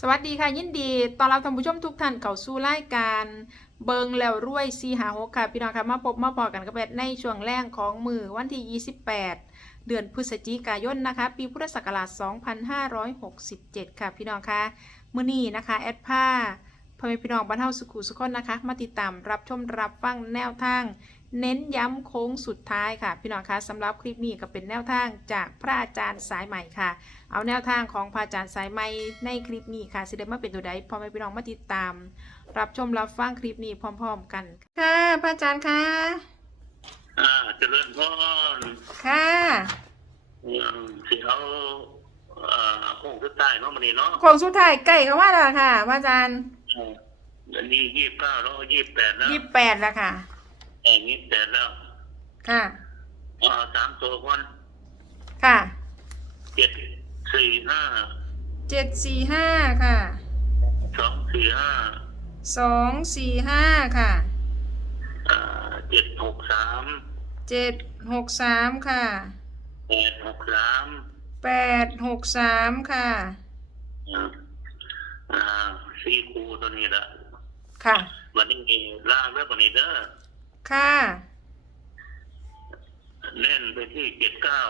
สวัสดีค่ะยินดีตอนรับท่านผู้ชมทุกท่านเข้าสู่รายการเบิงแล้วรวยซีหาหกค่ะ พี่น้องค่ะมาพบมาพอกันกับแบดในช่วงแรกของมือวันที่ 28 เดือนพฤศจิกายนนะคะ ปีพุทธศักราช 2567 ค่ะ พี่น้องค่ะมื้อนี้นะคะแอดผ้าพ่อแม่พี่น้องบ้านเฮาสุขุสุขคนนะคะ มาติดตามรับชมรับฟังแนวทาง เน้นย้ำโค้งสุดท้ายค่ะ พี่น้องคะสำหรับคลิปนี้ก็เป็นแนวทางจากพระอาจารย์สายใหม่ค่ะ เอาแนวทางของพระอาจารย์สายใหม่ในคลิปนี้ค่ะสิเดมาเป็นตัวใดพอแม่พี่น้องมาติดตาม รับชมรับฟังคลิปนี้พร้อม ๆ กัน ค่ะ พระอาจารย์ค่ะอ่าเจริญพรค่ะอืมสิเขาเอ่อคงสุดท้ายเนาะมันนี่เนาะโค้งสุดท้ายใกล้เข้ามาแล้วค่ะพระอาจารย์อืมอันนี้ยี่สิบเก้าแล้วยี่สิบแปดแล้วยี่สิบแปดแล้วค่ะ อันนี้แปดแล้วค่ะอ่าสามตัวคนค่ะเจ็ดสี่ห้าเจ็ดสี่ห้าค่ะสองสี่ห้าสองสี่ห้าค่ะอ่าเจ็ดหกสามเจ็ดหกสามค่ะแปดหกสามแปดหกสามค่ะอ่าอ่าสี่คูตัวนี้ละค่ะ วันนี้ล่างเรื่องวันนี้เด้อ ค่ะ เล่นไปที่เจ็ดเก้า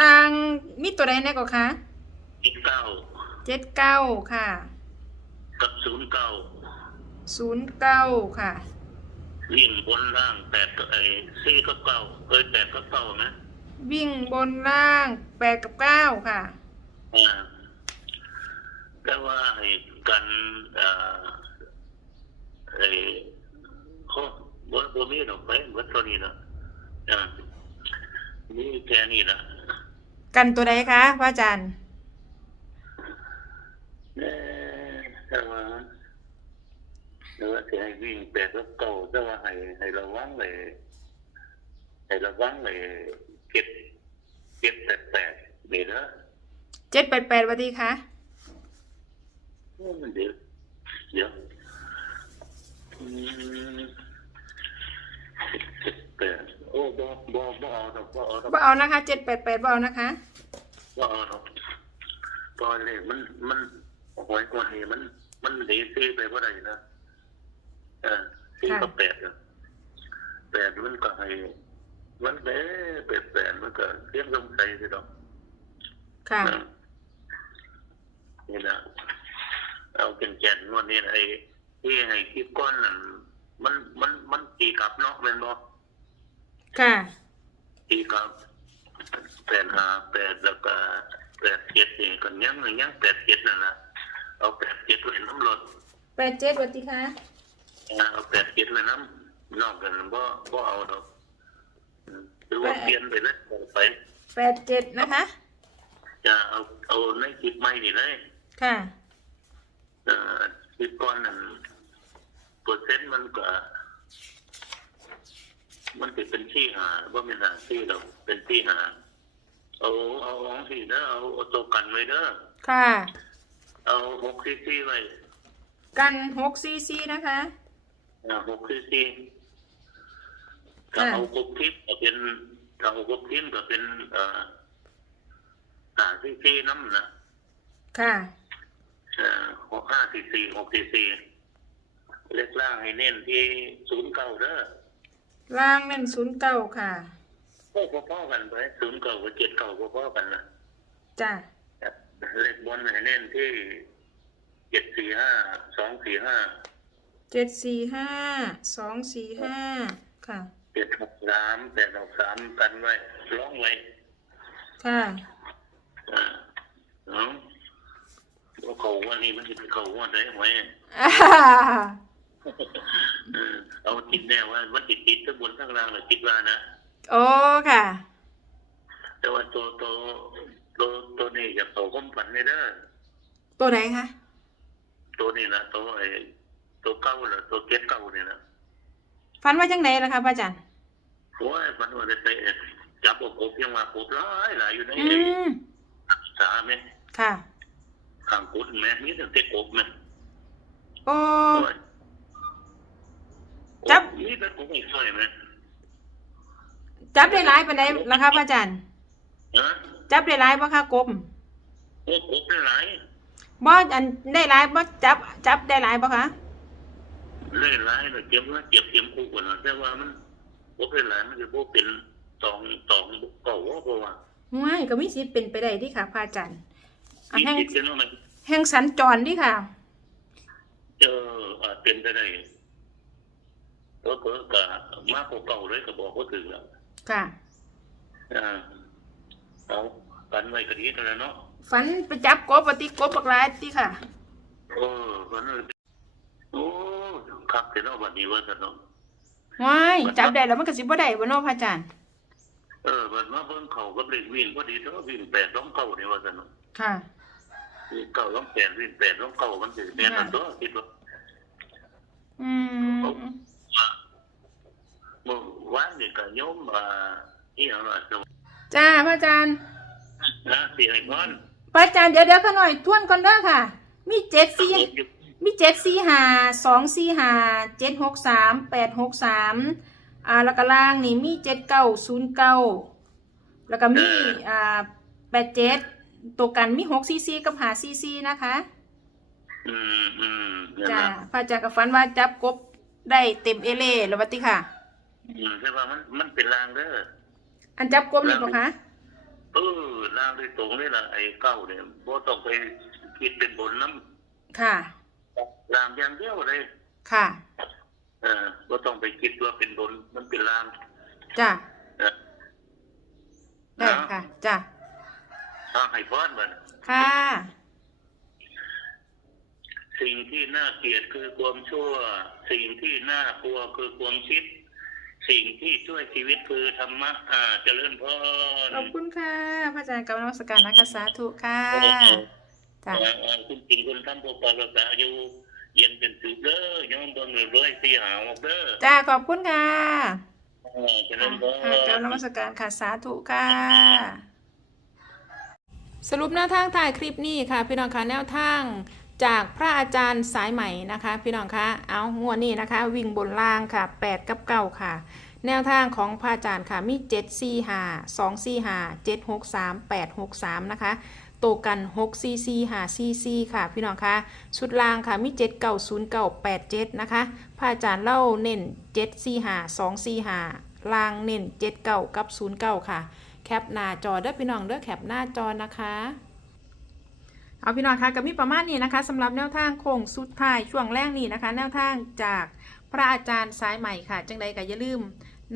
รางมีตัวใดแน่ก็คะเจ็ดเก้าเจ็ดเก้าค่ะ กับศูนย์เก้าศูนย์เก้าค่ะ วิ่งบนล่างแปดก็ไอ้สี่ก็เก้าเคยแปดก็เก้านะวิ่งบนล่างแปดกับเก้าค่ะอ่าแต่ว่าให้กันอ่าไอ้เขา บ่บ่มีดอกไปเบิดเท่านี้ละอ่ามีแค่นี้ละกันตัวใดคะพระอาจารย์เอ่อแต่ว่าแต่ว่าสิให้วิ่งแปดก็เก้าแต่ว่าให้ให้ระวังเลยให้ระวังเลยเก็บเก็บแปดแปดเดี๋ยวนะเจ็ดแปดแปดวันดีคะโอ้มันเดี๋ยวเดี๋ยวอืม แปดโอ้บ่บ่บ่เอาดอกบ่เอาดอกบ่เอานะคะเจ็ดแปดแปดบ่เอานะคะบ่เอาดอกตอนนี้มันมันหวยกว่านี้มัน มันหนีซีไปบ่ได้นะเออซีก็แปดอะแปดมันก็ให้มันแปดแปดแปดมันก็เรียกสงสัยสิดอก ค่ะเออนี่นะเอาเป็นแก่นวันนี้ไอ้ที่ให้คิดก้อนนั่นมันมันมันตีกลับเนาะแม่นบ่ ค่ะตีกลับแปดห้าแปดแล้วก็แปดเจ็ดนี่ก็ยังยังแปดเจ็ดนั่นแหละเอาแปดเจ็ดไว้น้ำรถแปดเจ็ดวันดีคะเอาแปดเจ็ดไว้น้ำนอกกันบ่บ่เอาดอกอืมหรือว่าเปลี่ยนไปเลยไปแปดเจ็ดนะคะ จะเอาเอาในคลิปใหม่นี่เลย ค่ะเอ่อคลิปก้อนนั้นเปอร์เซ็นต์มันก็ มันจะเป็นที่หาว่าเป็นหาที่เราเป็นที่หา เอาเอาของสี่เด้อเอาเอาตัวกันไว้เด้อค่ะ เอาหกซีซีไว้กันหกซีซีนะคะอ่าหกซีซีถ้าอ่าเอากบทิพย์ก็เป็นถ้าเอากบทิพย์ก็เป็นเอ่อหาซีซีน้ำนะค่ะเอ่อหกห้าซีซีหกซีซีเล็กล่างให้เน้นที่ศูนย์เก้าเด้อ ล่างนั่นศูนย์เก้าค่ะ พวกพ่อๆกันไปศูนย์เก่ากับเจ็ดเก่าพ่อๆกันนะจ้ะเลขบนให้เน้นที่เจ็ดสี่ห้าสองสี่ห้าเจ็ดสี่ห้าสองสี่ห้าค่ะ เจ็ดหกสามแปดหกสามกันไว้ร้องไว้ค่ะ อ่าเนาะว่าเขาว่านี่มันจะเป็นเขาว่าได้ไหมอ่า เออเอาติดแน่ว่ามันติดติดทั้งบนทั้งล่างเลยคิดว่านะโอ้ค่ะ แต่ว่าตัวตัวตัวตัวนี้อย่าโตก้มฝันเลยเด้อตัวไหนคะตัวนี้นะตัวไอ้ตัวเก้าน่ะตัวเก็ดเก้าเนี่ยนะฟันว่าจังไหนล่ะคะพระอาจารย์โอ้ยมันว่าได้ไปจับเอากบยังว่ากบหลายหลายอยู่ในอืมสาไหมค่ะข้างกุดแม่มีแต่เต็กบไหมโอ้โอ้ย จับมีแต่กบอีกสวยไหมจับได้หลายปานใดล่ะคะพระอาจารย์ฮะจับได้หลายบ่คะกบโอ้กบได้หลายบ่อันได้หลายบ่จับ จับได้หลายบ่คะเล่นร้ายเลยเจ็บว่าเจ็บเจ็บคู่กันนะแต่ว่ามันบ่เป็นไรมันจะบ่เป็นสองสองเก่าว่าเพราะว่าห่วยก็มีสิทธิ์เป็นไปได้ที่ค่ะพระอาจารย์อันมีแห่งคิดกันว่ามันแห่งสัญจรดิค่ะ เจออาจเป็นไปได้ เพราะเพิ่ก็มากกว่าเก่าเลยก็บอกว่าถึงแล้วค่ะอ่าเอากันไว้ก็ดีเท่านั้นเนาะฝันไปจับกบปฏิกบบักหลายติค่ะโอ้กันเลยโอ้ครับแต่เนาะวันนี้ว่าแต่เนาะว้ายจับได้แล้วมันก็สิบ่ได้บ่เนาะพระอาจารย์เออวันมาเบิ่งเขาก็เด็กวิ่งพอดีเท่าวิ่งแปดล้องเก่านี่ว่าแต่เนาะค่ะวิ่งเก่าล้องแปดวิ่งแปดล้องเก่ามันสิแม่นอันตัวคิดว่า อืม เมื่อวาน นี่ก็โยมอ่าอีหยังล่ะจะจ้าพระอาจารย์นะสิให้พรพระอาจารย์เดี๋ยวเดี๋ยวขะหน่อยทวนก่อนเด้อค่ะ มีเจ็ดสี่มีเจ็ดสี่ห้าสองสี่ห้าเจ็ดหกสามแปดหกสามอ่าแล้วก็ล่างนี่มีเจ็ดเก้าศูนย์เก้าแล้วก็มีอ่าแปดเจ็ดตัวกันมีหกซีซีกับหาซีซีนะคะอืมอืมนั่นจ้าล่ะพระอาจารย์กับฟันว่าจับกบได้เต็มเอเล่แล้ววัติค่ะ อืมแต่ว่ามันมันเป็นลางเด้ออันจับกบนี่ปะคะเออลางโดยตรงนี่ล่ะไอ้เก้าเนี่ยบ่ต้องไปคิดเป็นบนน้ค่ะำลางอย่างเดียวเลย ค่ะ เออบ่ต้องไปคิดว่าเป็นบนมันเป็นลาง จ้าเออได้ค่ะ จ้าทางให้พรมัน ค่ะ สิ่งที่น่าเกลียดคือความชั่ว สิ่งที่น่ากลัวคือความคิด สิ่งที่ช่วยชีวิตคือธรรมะอ่าเจริญพรขอบคุณค่ะ พระอาจารย์กับนมัสการนะคะสาธุค่ะจ้าอ่าอ่าคุณจริงคุณทำปกปักรักษาอยู่เย็นเป็นสุขเด้อยอมเบิ่งเรื่อยๆสีหาวเด้อจ้าขอบคุณค่ะอ่าเจริค่ะญพรค่ะกับนมัสการค่ะสาธุค่ะสรุปแนวทางถ่ายคลิปนี้ค่ะ พี่น้องคะแนวทาง จากพระอาจารย์สายใหม่นะคะ พี่น้องคะ เอางวดนี้นะคะ วิ่งบนล่างค่ะ 8 กับ 9 ค่ะ แนวทางของพระอาจารย์ค่ะ มี 7 4 5 2 4 5 7 6 3 8 6 3 นะคะโตกัน6 4 4 5 4 4ค่ะ พี่น้องคะชุดล่างค่ะมี 7 9 0 9 8 7 นะคะพระอาจารย์เล่าเน้น7 4 5 2 4 5ล่างเน้น7 9 กับ 0 9 ค่ะ แคปหน้าจอเด้อพี่น้องเด้อแคปหน้าจอนะคะ เอาพี่น้องคะก็มีประมาณนี้นะคะสำหรับแนวทางโค้งสุดท้ายช่วงแรกนี้นะคะ แนวทางจากพระอาจารย์สายใหม่ค่ะ จังใดก็อย่าลืม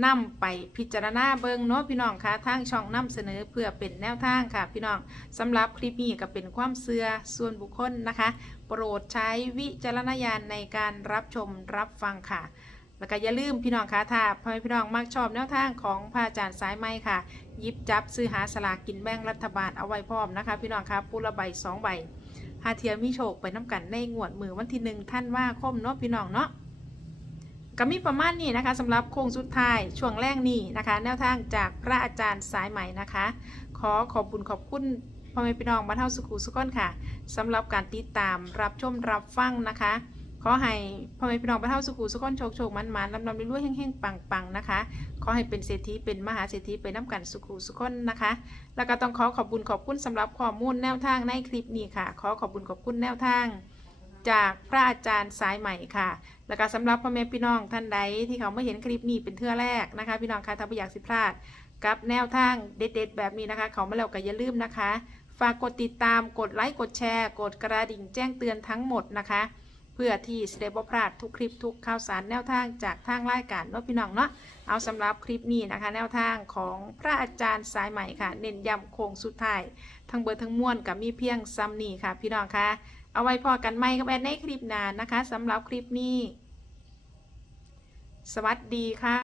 นำไปพิจารณาเบิงเนาะพี่น้องคะทางช่องนำเสนอเพื่อเป็นแนวทางค่ะ พี่น้องสำหรับคลิปนี้ก็เป็นความเชื่อส่วนบุคคลนะคะ โปรดใช้วิจารณญาณในการรับชมรับฟังค่ะ แล้วก็อย่าลืมพี่น้องคะถ้าพ่อแม่พี่น้องมักชอบแนวทางของพระอาจารย์สายไหมค่ะยิบจับซื้อหาสลากกินแบ่งรัฐบาลเอาไว้พร้อมนะคะ พี่น้องคะปูละใบสองใบหาเทียมีโชคไปน้ำกันในงวดมือวันที่หนึ่งท่านว่าคมเนาะพี่น้องเนาะก็มีประมาณนี้นะคะสำหรับโค้งสุดท้ายช่วงแรกนี้นะคะ แนวทางจากพระอาจารย์สายใหม่นะคะ ขอขอบคุณขอบคุณพ่อแม่พี่น้องบ้านเฮาสุขุสุขอนค่ะสำหรับการติดตามรับชมรับฟังนะคะ ขอให้พ่อแม่พี่น้องบ้านเฮาสุขุสุขอนโชคโชคมันมันลำลำรวยๆแห้งๆปังๆนะคะ ขอให้เป็นเศรษฐีเป็นมหาเศรษฐีไปน้ำกันสุขุสุขคนนะคะ แล้วก็ต้องขอขอบคุณขอบคุณสำหรับข้อมูลแนวทางในคลิปนี้ค่ะ ขอขอบคุณขอบคุณแนวทาง จากพระอาจารย์สายใหม่ค่ะ แล้วก็สำหรับพ่อแม่พี่น้องท่านใดที่เขาไม่เห็นคลิปนี้เป็นเทื่อแรกนะคะ พี่น้องคะถ้าไม่อยากสิพลาด กับแนวทางเด็ด ๆ แบบนี้นะคะ เขามาแล้วก็อย่าลืมนะคะ ฝากกดติดตามกดไลค์กดแชร์ กดกระดิ่งแจ้งเตือนทั้งหมดนะคะ พื่อที่จะได้บ่พลาดทุกคลิปทุกข่าวสารแนวทางจากทางรายการนพี่น้องเนาะเอาสำหรับคลิปนี้นะคะ แนวทางของพระอาจารย์สายใหม่ค่ะ เน้นย้ำโค้งสุดท้ายทั้งเบอร์ทั้งมวลกับมีเพียงซัมนี่ค่ะ พี่น้องคะเอาไว้พอกันไหมกับแอดในคลิปหน้านะคะสำหรับคลิปนี้ สวัสดีค่ะ